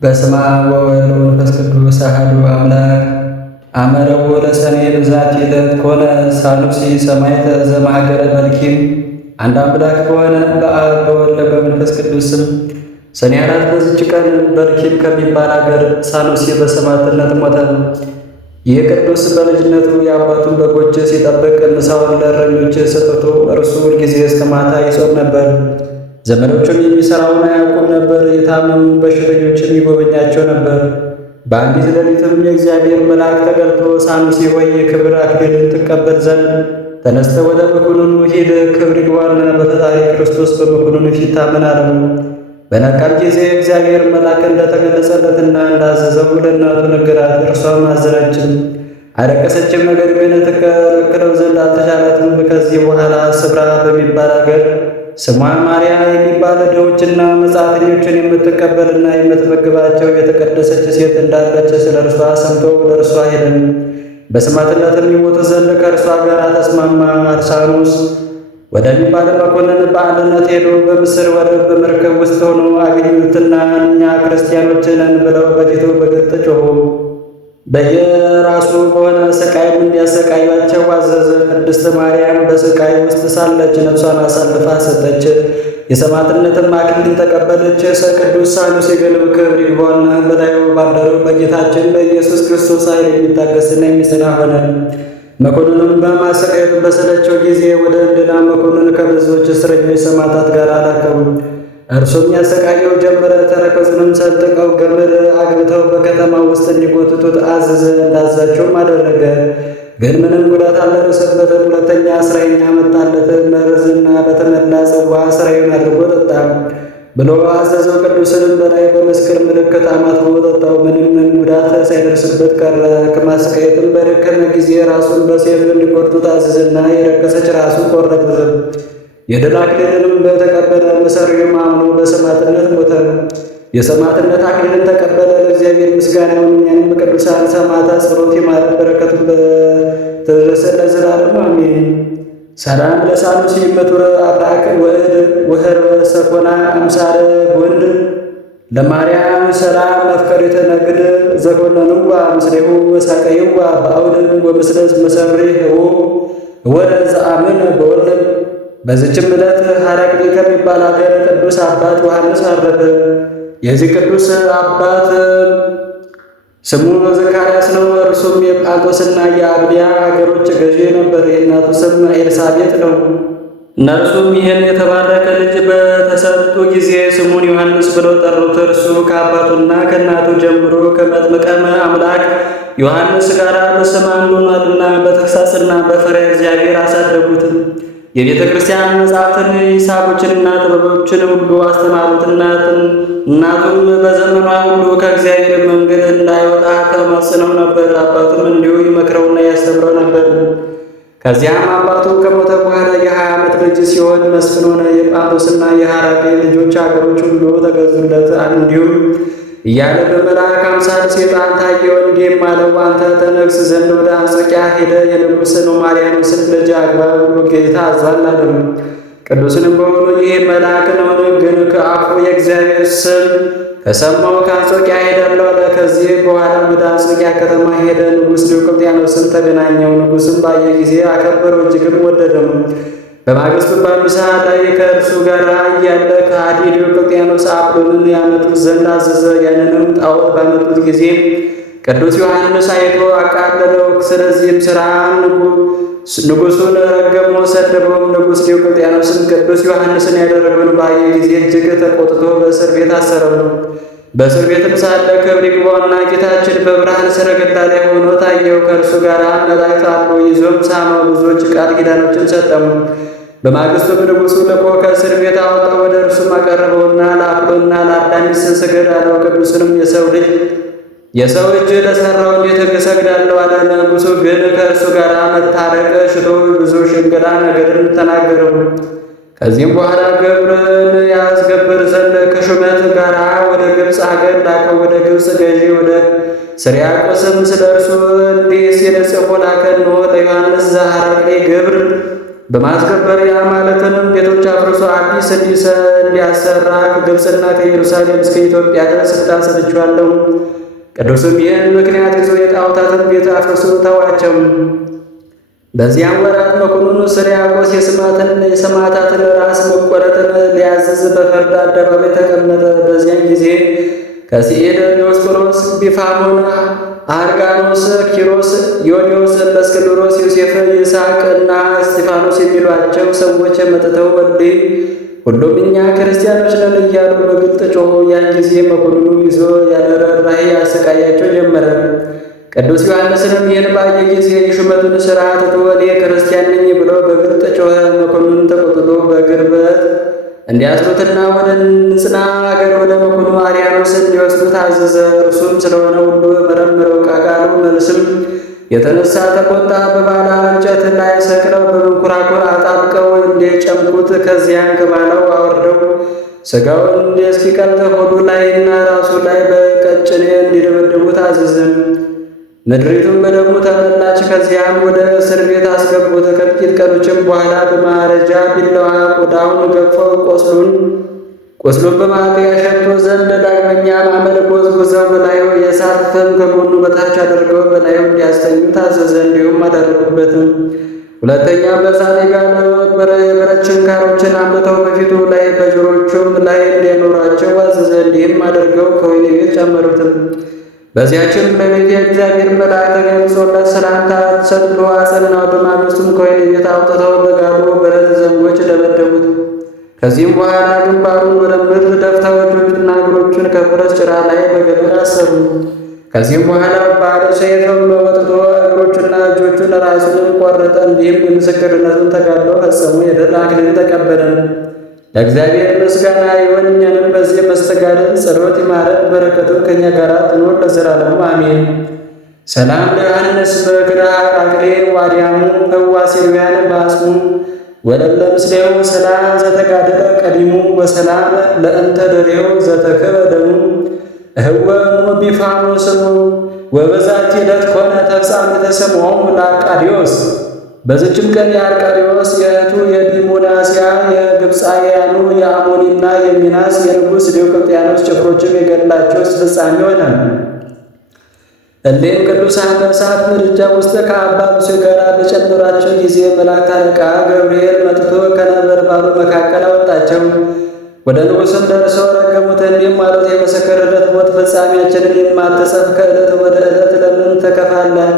በስመ አብ ወወልድ ወመንፈስ ቅዱስ አሐዱ አምላክ። አመ ረቡዕ ለሰኔ በዛቲ ዕለት ኮነ ሳሉሲ ሰማዕተ ዘማኅደረ በልኪም። አንድ አምላክ በሆነ በአብ በወልድ በመንፈስ ቅዱስ ስም ሰኔ 4 በዚች ቀን በልኪም ከሚባል አገር ሳሉሲ በሰማዕትነት ሞተ። ይህ ቅዱስ በልጅነቱ የአባቱን በጎች ሲጠብቅ ምሳውን ለእረኞች ሰጥቶ እርሱ ሁልጊዜ እስከ ማታ ይጾም ነበር። ዘመዶቹም የሚሠራውን አያውቁም ነበር። የታመሙ በሽተኞችም ይጎበኛቸው ነበር። በአንዲት ሌሊትም የእግዚአብሔር መልአክ ተገልጦ ሳኑሲ ሆይ የክብር አክሊልን ትቀበል ዘንድ ተነስተ ወደ መኮንኑ ሂድ፣ ክብር ይግባውና በፈጣሪ ክርስቶስ በመኮንኑ ፊት ታመን አለው። በነቃም ጊዜ እግዚአብሔር መልአክ እንደተገለጸለትና እንዳዘዘው ለእናቱ ነገራት። እርሷም አዘነችም፣ አለቀሰችም። ነገር ግን ትከለክለው ዘንድ አልተቻላትም። ከዚህ በኋላ ስብራ በሚባል አገር ስሟ ማርያ የሚባል ድሆችና መጻተኞችን የምትቀበልና የምትመግባቸው የተቀደሰች ሴት እንዳለች ስለ እርሷ ሰምቶ ወደ እርሷ ሄደን በሰማዕትነትም ይሞት ዘንድ ከእርሷ ጋር ተስማማ። አርሳኖስ ወደሚባል መኮንን በአንድነት ሄዶ በምስር ወደብ በመርከብ ውስጥ ሆኖ አገኙትና እኛ ክርስቲያኖች ነን ብለው በፊቱ በግልጥ ጮኹ። በየራሱ በሆነ ስቃይም እንዲያሰቃዩአቸው አዘዘ። ቅድስት ማርያም በስቃይ ውስጥ ሳለች ነፍሷን አሳልፋ ሰጠች፣ የሰማዕትነትም አክሊልን ተቀበለች። ቅዱስ ሳኑሲ ግን ክብር ይግባውና በላዩ ባደረው በጌታችን በኢየሱስ ክርስቶስ ኃይል የሚታገስና የሚጸና ሆነ። መኮንኑም በማሰቃየቱ በሰለቸው ጊዜ ወደ እንድና መኮንን ከብዙዎች እስረኞች ሰማዕታት ጋር አላከሙ። እርሱም ያሰቃየው ጀመረ። ተረከዙንም ሰንጥቀው ገመድ አግብተው በከተማ ውስጥ እንዲጎትቱት አዘዘ። እንዳዛቸውም አደረገ። ግን ምንም ጉዳት አልደረሰበትም። ሁለተኛ እስረኛ መጣለት። መርዝና በተመላ ጽዋ እስራዩን አድርጎ ጠጣ ብሎ አዘዘው። ቅዱስንም በላይ በመስቀል ምልክት አማትቦ ጠጣው። ምንም ጉዳት ሳይደርስበት ቀረ። ከማሰቃየትም በደከመ ጊዜ ራሱን በሰይፍ እንዲቆርጡት አዘዘና የረከሰች ራሱን ቆረጡት። የድል አክሊልንም በተቀበለ መሰሪውም አምኖ በሰማዕትነት ሞተ። የሰማዕትነት አክሊልን ተቀበለ። ለእግዚአብሔር ምስጋና ይሁን፣ እኛንም ቅዱሳን ሰማዕታት ጸሎት ይማረን፣ በረከቱን ትድረሰን ለዘላለሙ አሜን። ሰላም ለሳኑሲ መቱረ አብራክ ወህር ሰኮና አምሳለ ጎንድ ለማርያም ሰላም መፍቀሪተ ነግድ ዘኮነንዋ ምስሌሁ ወሳቀይዋ በአውድ ወምስለ መሰሪሁ ወደ ዘአምን በወልድ። በዚችም ዕለት ሐረቅሊ ከሚባል አገር ቅዱስ አባት ዮሐንስ አረፈ። የዚህ ቅዱስ አባት ስሙ ዘካርያስ ነው። እርሱም የጳንጦስና የአብድያ አገሮች ገዢ ነበር። የእናቱ ስም ኤልሳቤጥ ነው። እነርሱም ይህን የተባረከ ልጅ በተሰጡ ጊዜ ስሙን ዮሐንስ ብለው ጠሩት። እርሱ ከአባቱና ከእናቱ ጀምሮ ከመጥምቀ አምላክ ዮሐንስ ጋር በስም አንድ ሆኗልና በተግሣጽና በፈሪሃ እግዚአብሔር አሳደጉት። የቤተ ክርስቲያን መጻሕፍትን ሂሳቦችንና ጥበቦችን ሁሉ አስተማሩት። እናቱም በዘመኗ ሁሉ ከእግዚአብሔር መንገድ እንዳይወጣ ተማጽነው ነበር። አባቱም እንዲሁ ይመክረውና ያስተምረው ነበር። ከዚያም አባቱ ከሞተ በኋላ የ20 ዓመት ልጅ ሲሆን መስፍን ሆነ። የጳንጦስና የሐራቅሊ ልጆች አገሮች ሁሉ ተገዙለት። እንዲሁም እያለ በመልአክ አምሳል ሴጣን ታየው። እንዲህም አለው፣ አንተ ተነግሥ ዘንድ ወደ አንጾኪያ ሄደ የንጉሥ ኖማርያኖስን ልጅ አግባ ብሎ ጌታ አዟል አለው። ቅዱስንም በሆኑ ይህ መልአክ ነውን? ግን ከአፉ የእግዚአብሔር ስም ከሰማው ከአንጾኪያ ሄዳለሁ አለ። ከዚህ በኋላ ወደ አንጾኪያ ከተማ ሄደ። ንጉሥ ዲዮቅልጥያኖስን ተገናኘው። ንጉሥም ባየ ጊዜ አከበረው፣ እጅግም ወደደው። በማግስቱ በምሳ ላይ ከእርሱ ጋር እያለ ከሃዲ ዲዮቅልጥያኖስ አጵሎንን ያመጡት ዘንድ አዘዘ። ያንንም ጣዖት ባመጡት ጊዜ ቅዱስ ዮሐንስ አይቶ አቃለለው። ስለዚህም ሥራ ንጉሡን ረገመው፣ ሰደበውም። ንጉሥ ዲዮቅልጥያኖስም ቅዱስ ዮሐንስን ያደረገውን ባየ ጊዜ እጅግ ተቆጥቶ በእስር ቤት አሰረው። በእስር ቤትም ሳለ ክብር ይግባውና ጌታችን በብርሃን ሰረገላ ላይ ሆኖ ታየው። ከእርሱ ጋር መላእክት አሉ። ይዞም ሳመው፣ ብዙዎች ቃል ኪዳኖችን ሰጠሙ። በማግስቱም ንጉሡ ልኮ ከእስር ቤት አወጣው። ወደ እርሱም አቀረበውና ለአጵሎንና ለአርዳሚስ ስገድ አለው። ቅዱስንም የሰው እጅ ለሠራው እንዴት እሰግዳለሁ አለ። ንጉሡ ግን ከእርሱ ጋር መታረቅ ሽቶ ብዙ ሽንገላ ነገርን ተናገረው። ከዚህም በኋላ ግብርን ያስገብር ዘንድ ከሹመት ጋር ወደ ግብፅ አገር ላከው። ወደ ግብፅ ገዢ ወደ ስርያቆስም ስለ እርሱ እንዲህ ሲል ጽፎ ላከ። እነሆ ለዮሐንስ ዘሐረቅሊ ግብር በማስከበር የአማልክትንም ቤቶች አፍርሶ አዲስ እንዲያሰራ ከግብፅና ከኢየሩሳሌም እስከ ኢትዮጵያ ድረስ ሥልጣን ሰጥቼዋለሁ። ቅዱስም ይህን ምክንያት ይዞ የጣዖታትን ቤት አፍርሶ ተዋቸው። በዚያም ወራት መኮንኑ ስርያቆስ የሰማዕታትን ራስ መቆረጥን ሊያዝዝ በፍርድ አደባባይ ተቀመጠ። በዚያን ጊዜ ከሲኤል፣ ዲዮስቆሮስ፣ ቢፋሞን፣ አርጋኖስ፣ ኪሮስ፣ ዮልዮስ፣ እለእስክንድሮስ፣ ዮሴፍ፣ ይስሐቅ እና እስጢፋኖስ የሚሏቸው ሰዎች መጥተው እንዲህ ሁሉም እኛ ክርስቲያኖች ነን እያሉ በግልጥ ጮኹ። ያን ጊዜ መኮንኑ ይዞ ያለ ርኅራኄ ያሰቃያቸው ጀመረ። ቅዱስ ዮሐንስንም ይህን ባየ ጊዜ የሹመቱን ሥርዓት ትቶ እኔ ክርስቲያን ነኝ ብሎ በግልጥ ጮኸ። መኮንኑን ተቆጥቶ በግርበት እንዲያስሩትና ወደ ንጽና አገር ወደ መኮንኑ አርያኖስ እንዲወስዱት አዘዘ። እርሱም ስለሆነ ሁሉ መረመረው። ከቃሉ መልስም የተነሳ ተቆጣ። በባላ እንጨት ላይ ሰቅለው በመንኮራኩር አጣብቀው እንዲጨምቁት ከዚያን ከባላው አወርደው ሥጋውን እስኪቀልጥ ሆዱ ላይና ራሱ ላይ በቀጭኔ እንዲደበድቡት አዘዘ። ምድሪቱም በደሙ ተመላች። ከዚያም ወደ እስር ቤት አስገቡት። ከጥቂት ቀኖችም በኋላ በማረጃ ቢላዋ ቆዳውን ገፈው ቁስሉን በማቅ ያሸቶ ዘንድ ዳግመኛ አመድ ጎዝጉዘው በላዩ የእሳት ፍም ከጎኑ በታች አድርገው በላዩ እንዲያስተኙ ታዘዘ። እንዲሁም አደረጉበትም። ሁለተኛም በእሳት የጋለ የብረት ችንካሮችን አምጥተው በፊቱ ላይ በጆሮቹም ላይ እንዲያኖራቸው አዘዘ። እንዲህም አድርገው ከወህኒ ቤት ጨመሩትም። በዚያችን ሌሊት የእግዚአብሔር መልአክ ተገልጾለት ሰላምታ ሰጥ ብሎ አጸናው። በማግስቱም ከወህኒ ቤት አውጥተው በጋሉ ብረት ዘንጎች ደበደቡት። ከዚህም በኋላ ግንባሩን ወደ ምድር ደፍተው እጆቹና እግሮቹን ከፈረስ ጭራ ላይ በገመድ አሰሩ። ከዚህም በኋላ ባለ ሰይፍም ወጥቶ እግሮቹና እጆቹን ራሱንም ቆረጠ። እንዲህም የምስክርነቱን ተጋድሎ ፈጸሙ። የድል አክሊልን ተቀበለ። ለእግዚአብሔር ምስጋና ይሁን። እኛንም በዚህ መስተጋድል ጸሎት ይማረን፣ በረከቱም ከእኛ ጋር ትኖር ለዘላለሙ አሜን። ሰላም ለዮሐንስ በክዳ አቅሌ ዋዲያሙ ፈዋሲልውያን በአጽሙ ወለለ ምስሌው ሰላም ዘተጋደለ ቀዲሙ ወሰላም ለእንተ ደሬው ዘተክበ ደሙ እህወ ቢፋሙ ስሙ ወበዛቲ ዕለት ኮነ ተፍጻሜተ ስምዖሙ ለአርቃድዮስ። በዚችም ቀን የአርቃድዮስ የእህቱ የዲሞናስያ የግብፃውያኑ የአሞኒና የሚናስ የንጉሥ ዲዮቅልጥያኖስ ጭፍሮችም የገድላቸው ፍጻሜ ሆነ። እሊህም ቅዱሳን በእሳት ምድጃ ውስጥ ከአባ ሙሴ ጋር በጨመሯቸው ጊዜ መልአክ አለቃ ገብርኤል መጥቶ ከነበልባሉ መካከል አወጣቸው። ወደ ንጉሥም ደርሰው ረገሙት። እንዲህም አሉት፣ የመሰከርለት ሞት ፍጻሜያችንን የማትጽፍ ከዕለት ወደ ዕለት ለምን ተከፋለህ?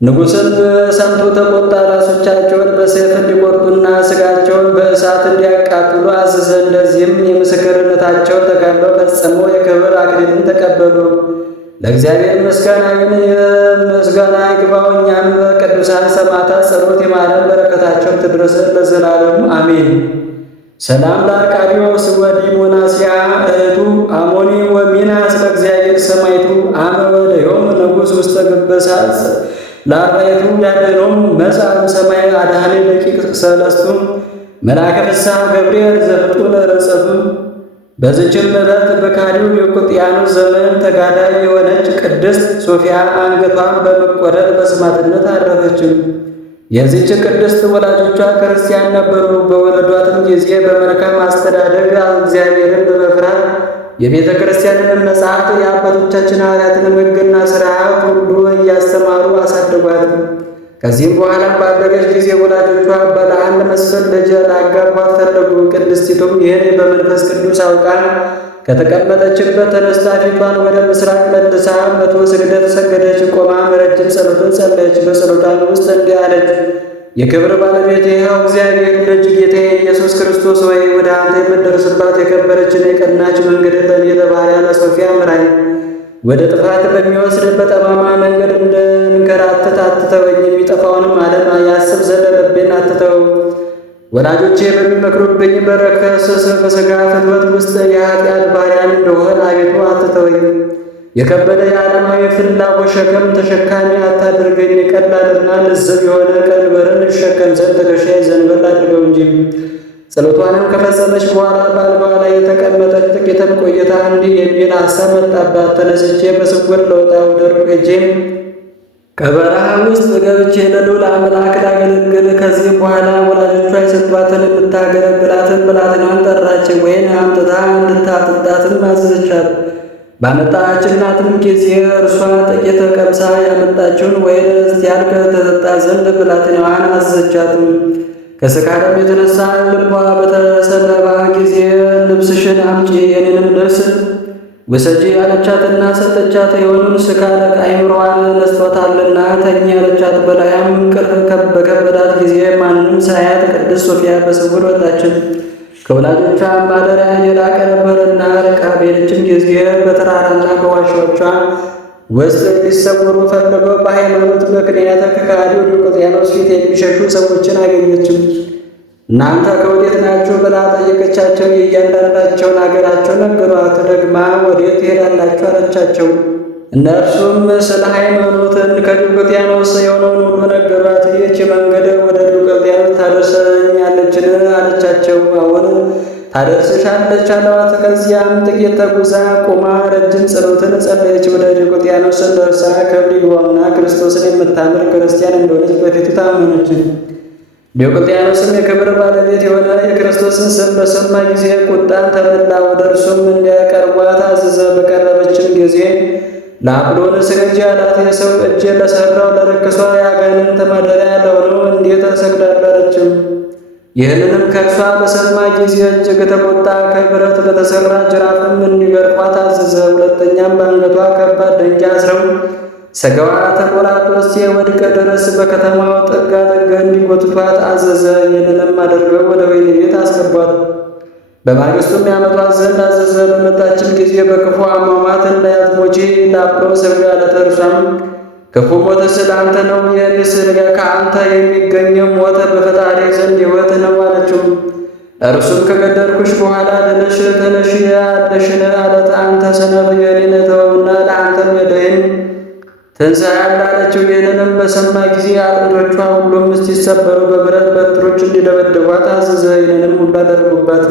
ንጉሥም ሰምቶ ተቆጣ። ራሶቻቸውን በሰይፍ እንዲቆርጡና ሥጋቸውን በእሳት እንዲያቃጥሉ አዘዘ። እንደዚህም የምስክርነታቸው ተጋድሎ ፈጽመው የክብር አክሊልን ተቀበሉ። ለእግዚአብሔር ምስጋና ይሁን፣ ምስጋና ይግባው። እኛም በቅዱሳን ሰማዕታት ጸሎት ይማረን፣ በረከታቸው ትድረሰን ለዘላለሙ አሜን። ሰላም ለአርቃድዮስ ወዲሞናስያ እህቱ አሞኒ ወሚናስ ለእግዚአብሔር ሰማይቱ አመ ወደዮም ንጉሥ ውስተ ግበሳት ለአርባዕቱ ያደኖም መጽአም ሰማይ አድኃኔ ደቂቅ ሰለስቱ መልአከ ፍስሐ ገብርኤል ዘፍጡነ ረጸቱ። በዚችም ዕለት በካዲው ዲዮቅልጥያኖስ ዘመን ተጋዳይ የሆነች ቅድስት ሶፊያ አንገቷን በመቆረጥ በሰማዕትነት አረፈችም። የዚች ቅድስት ወላጆቿ ክርስቲያን ነበሩ። በወለዷትም ጊዜ በመልካም አስተዳደግ እግዚአብሔርን በመፍራት የቤተ ክርስቲያንንም መጽሐፍት የአባቶቻችን ሐዋርያትን ሕግና ሥርዓት ሁሉ እያስተማሩ አሳደጓት። ከዚህም በኋላ ባደገች ጊዜ ወላጆቿ ለአንድ መስፍን ልጅ ላጋቧት ፈለጉ። ቅድስቲቱም ይህን በመንፈስ ቅዱስ አውቃ ከተቀመጠችበት ተነስታ ፊቷን ወደ ምስራቅ መልሳ 100 ስግደት ሰገደች። ቆማም ረጅም ጸሎትን ጸለየች። በጸሎቷም ውስጥ እንዲህ አለች። የክብር ባለቤት ይኸው እግዚአብሔር ልጅ ጌታዬ ኢየሱስ ክርስቶስ ወይ ወደ አንተ የምደርስባት የከበረችን የቀናች መንገድ ለእኔ ለባሪያ ለሶፊያ ምራኝ። ወደ ጥፋት በሚወስድ በጠማማ መንገድ እንድንከራተት አትተወኝ። የሚጠፋውንም ዓለም ያስብ ዘንድ ልቤን አትተው። ወላጆቼ በሚመክሩብኝ በረከስ በሥጋ ፍትወት ውስጥ የኃጢአት ባሪያን እንደሆን አቤቱ አትተወኝ። የከበደ የዓለማዊ ፍላጎት ሸክም ተሸካሚ አታድርገኝ። ቀላልና ልዝብ የሆነ ቀንበርን እሸከም ዘንድ ትከሻዬ ዘንበል አድርገው እንጂ። ጸሎቷንም ከፈጸመች በኋላ በአልጋዋ ላይ የተቀመጠች ጥቂትም ቆይታ እንዲህ የሚል ሐሳብ መጣባት። ተነስቼ በስውር ልወጣ ወደ ሩቅ ሄጄ ከበረሃ ውስጥ ገብቼ ለልዑል አምላክ ላገለግል። ከዚህም በኋላ ወላጆቿ የሰጧትን የምታገለግላትን ብላቴናዋን ጠራች። ወይን አምጥታ እንድታጠጣትም አዘዘቻት። ባመጣችላትም ጊዜ እርሷ ጥቂት ቀምሳ ያመጣችውን ወይን እስኪያልቅ ተጠጣ ዘንድ ብላቴናዋን አዘዘቻትም። ከስካርም የተነሳ ልቧ በተሰለባ ጊዜ ልብስሽን አምጪ፣ የኔንም ልብስ ውሰጂ አለቻትና ሰጠቻት። የሆኑን ስካር አእምሮዋን ነስቶታልና ተኚ አለቻት። በላያም እንቅልፍ በከበዳት ጊዜ ማንም ሳያት ቅድስት ሶፊያ በስውር ወጣችን። ከወላጆቿ ማደሪያ የራቀ ነበርና ርቃ በሄደችም ጊዜ በተራራና በዋሻዎቿ ውስጥ ሊሰወሩ ፈልገው በሃይማኖት ምክንያት ከከሃዲው ዲዮቅልጥያኖስ ፊት የሚሸሹ ሰዎችን አገኘችም። እናንተ ከወዴት ናችሁ ብላ ጠየቀቻቸው። የእያንዳንዳቸውን አገራቸው ነገሯት። ደግማ ወዴት ትሄዳላችሁ አለቻቸው። እነርሱም ስለ ሃይማኖትን ከዲዮቅልጥያኖስ የሆነውን ሁሉ ነገሯት። ይህች መንገድ ወደ ዲዮቅልጥያኖስ ታደርሰኛለችን አለቻቸው። አሁን ታደርስሻለች አሏት። ከዚያም ጥቂት ተጉዛ ቁማ ረጅም ጸሎትን ጸለየች። ወደ ዲዮቅልጥያኖስ ደርሳ ክብር ይግባውና ክርስቶስን የምታምር ክርስቲያን እንደሆነች በፊቱ ታመነች። ዲዮቅልጥያኖስም የክብር ባለቤት የሆነ የክርስቶስን ስም በሰማ ጊዜ ቁጣን ተመላ። ወደ እርሱም እንዲያቀርቧት አዘዘ። በቀረበችም ጊዜ ለአጵሎን ስገጂ አላት። የሰው እጅ ለሠራው ለርክሷ የአጋንንት ማደሪያ ለሆነው እንዴት እሰግዳለሁ አለችው። ይህንንም ከእርሷ በሰማ ጊዜ እጅግ ተቆጣ። ከብረት በተሠራ ጅራፍም እንዲገርፏት አዘዘ። ሁለተኛም በአንገቷ ከባድ ደንጊያ አስረው ሥጋዋ ተቆራርጦ እስኪወድቅ ድረስ በከተማው ጥግ እንዲጎትቷት አዘዘ። ይህንንም አድርገው ወደ ወህኒ ቤት አስገቧት። በማግስቱም ያመጧት ዘንድ አዘዘ። በመጣችም ጊዜ በክፉ አሟሟት እንዳትሞቺ ለአጵሎን ሰግዱ አላት። እርሷም ክፉ ሞት ስለ አንተ ነው፣ ይህንስ ከአንተ የሚገኘው ሞት በፈጣሪ ዘንድ ሕይወት ነው አለችው። እርሱም ከገደልኩሽ በኋላ ድነሽ ተነሽ ያለሽን አለት። አንተ ሰነፍ የኔን ተወውና ለአንተም የደይን ትንሣኤ አለ አለችው። ይህንንም በሰማ ጊዜ አጥንቶቿ ሁሉም እስኪሰበሩ በብረት በትሮች እንዲደበድቧት አዘዘ። ይህንንም ሁሉ አደረጉባት።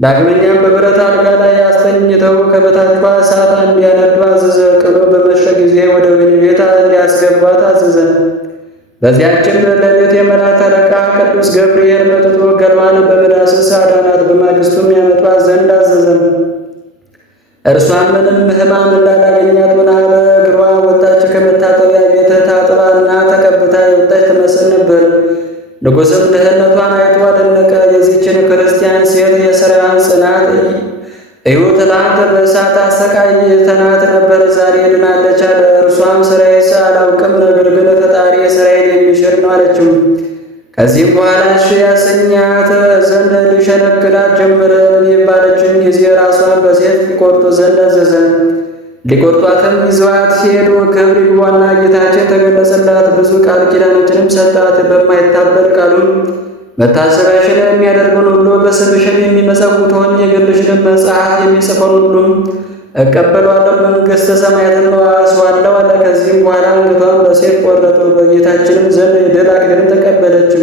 ዳግመኛም በብረት አልጋ ላይ አስተኝተው ከበታቿ እሳት እንዲያነዱ አዘዘ። ቀኑ በመሸ ጊዜ ወደ ወህኒ ቤት እንዲያስገቧት አዘዘ። በዚያችም ሌሊት የመላእክት አለቃ ቅዱስ ገብርኤል መጥቶ ገድሏን በመዳሰስ አዳናት። በማግስቱም ያመጧት ዘንድ አዘዘ። እርሷም ምንም ሕማም እንዳላገኛት ሆና በእግሯ ወጣች። ከመታጠቢያ ቤት ታጥባና ተቀብታ የወጣች ትመስል ነበር። ንጉሥም ድህነቷን አይቶ አደነቀ። የዚችን ክርስቲያን ሴት የሥራዋን ጽናት እዩ። ትላንት በእሳት አሰቃይተናት ነበር፣ ዛሬ ድናለች አለ። እርሷም ሥራዬስ አላውቅም፣ ነገር ግን ፈጣሪ ሥራዬን የሚሽር ነው አለችው። ከዚህም በኋላ እሺ ያሰኛት ዘንድ ሊሸነግላት ጀመረ። እንዲህ ባለችም ጊዜ ራሷን በሰይፍ ሊቆርጡ ዘንድ አዘዘ። ሊቆርጧትም ይዘዋት ሲሄዱ ክብር ይግባውና ጌታችን ተገለጸላት። ብዙ ቃል ኪዳኖችንም ሰጣት። በማይታበል ቃሉም መታሰቢያሽን የሚያደርገውን ሁሉ በስምሽም የሚመጸውተውን የግልሽንም መጽሐፍ የሚጽፈውን ሁሉም እቀበሏለሁ፣ መንግሥተ ሰማያትን እወርሳለሁ አለ። ከዚህም በኋላ አንገቷን በሰይፍ ቆረጡ። በጌታችንም ዘንድ የድል አክሊልን ተቀበለችው።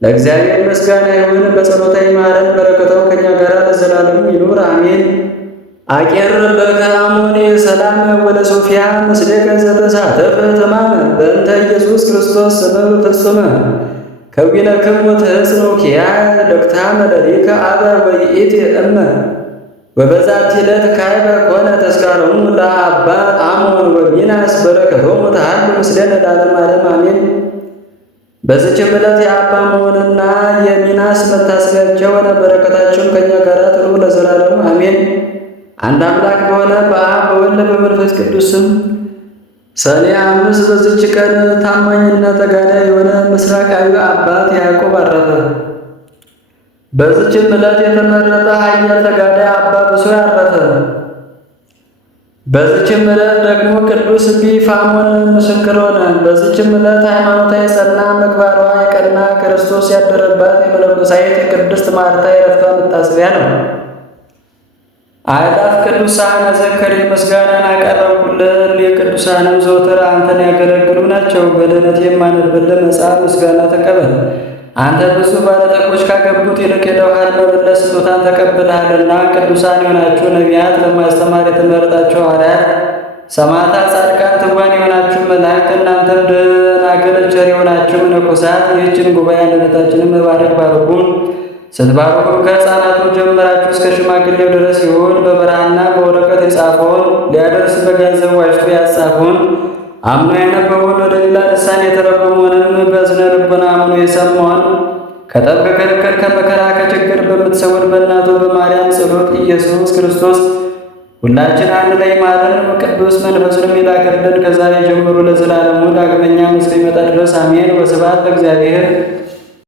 ለእግዚአብሔር ምስጋና ይሁን፣ በጸሎታ ይማረን፣ በረከቷም ከእኛ ጋር ለዘላለም ይኑር አሜን። አቄር በከአሞኔ ሰላም ወለሶፊያ ምስሌከ ዘተሳተፈ ተማመ በእንተ ኢየሱስ ክርስቶስ ስምዕ ፍጹመ ከዊነክሙ ትሕጽኑ ኪያየ ደክታመ ለሊከ አበ ወይእቲ እመ ወበዛቲ ዕለት ካዕበ ኮነ ተስካሮሙ ለአባ አሞን ወሚናስ በረከቶሙ ተሃሉ ምስሌነ ለዓለመ ዓለም አሜን። በዚችም ዕለት የአባ አሞንና የሚናስ መታሰቢያቸው ሆነ። በረከታቸውም ከእኛ ጋር ትኑር ለዘላለሙ አሜን። አንድ አምላክ በሆነ በአብ በወልድ በመንፈስ ቅዱስ ስም ሰኔ 5 በዚች ቀን ታማኝና ተጋዳይ የሆነ ምስራቃዊ አባት ያዕቆብ አረፈ። በዚችም ዕለት የተመረጠ ኃያል ተጋዳይ አባ ብሶይ አረፈ። በዚችም ዕለት ደግሞ ቅዱስ ቢፋሞን ምስክር ሆነ። በዚችም ዕለት ሃይማኖቷ የጸና ምግባሯ የቀና ክርስቶስ ያደረባት የመነኮሳይት የቅድስት ማርታ የዕረፍቷ መታሰቢያ ነው። አእላፍ ቅዱሳን ዘከሬ ምስጋናን አቀረብኩልህ። የቅዱሳንም ዘወትር አንተን ያገለግሉ ናቸው። በድኅነት የማነብልህ መጽሐፍ ምስጋና ተቀበል። አንተ ብዙ ባለጠጎች ካገቡት ይልቅ የደውሃን መበለት ስጦታን ተቀብለሃልና። ቅዱሳን የሆናችሁ ነቢያት፣ ለማስተማር የተመረጣችሁ ሐዋርያት፣ ሰማዕታት፣ ጻድቃን፣ ትጉሃን የሆናችሁ መላእክት፣ እናንተም ደናግል ቸር የሆናችሁ መነኮሳት ይህችን ጉባኤ አንድነታችንን መባረክ ባርኩን። ስትባርኩም ከሕፃናቱ ጀምራችሁ እስከ ሽማግሌው ድረስ ይሁን። በበረሃና በወረቀት የጻፈውን ሊያደርስ በገንዘብ ዋጅቶ ያጻፈውን አምኖ ያነበበውን ወደ ሌላ ልሳን የተረጎመውንም በዝነ ልቦና አምኖ የሰማውን ከጠብ ከክርክር ከመከራ ከችግር በምትሰውር በእናቱ በማርያም ጸሎት ኢየሱስ ክርስቶስ ሁላችን አንድ ላይ ማረን። ቅዱስ መንፈሱንም ይላክልን ከዛሬ ጀምሮ ለዘላለሙ ዳግመኛም እስኪመጣ ድረስ አሜን። ወስብሐት ለእግዚአብሔር።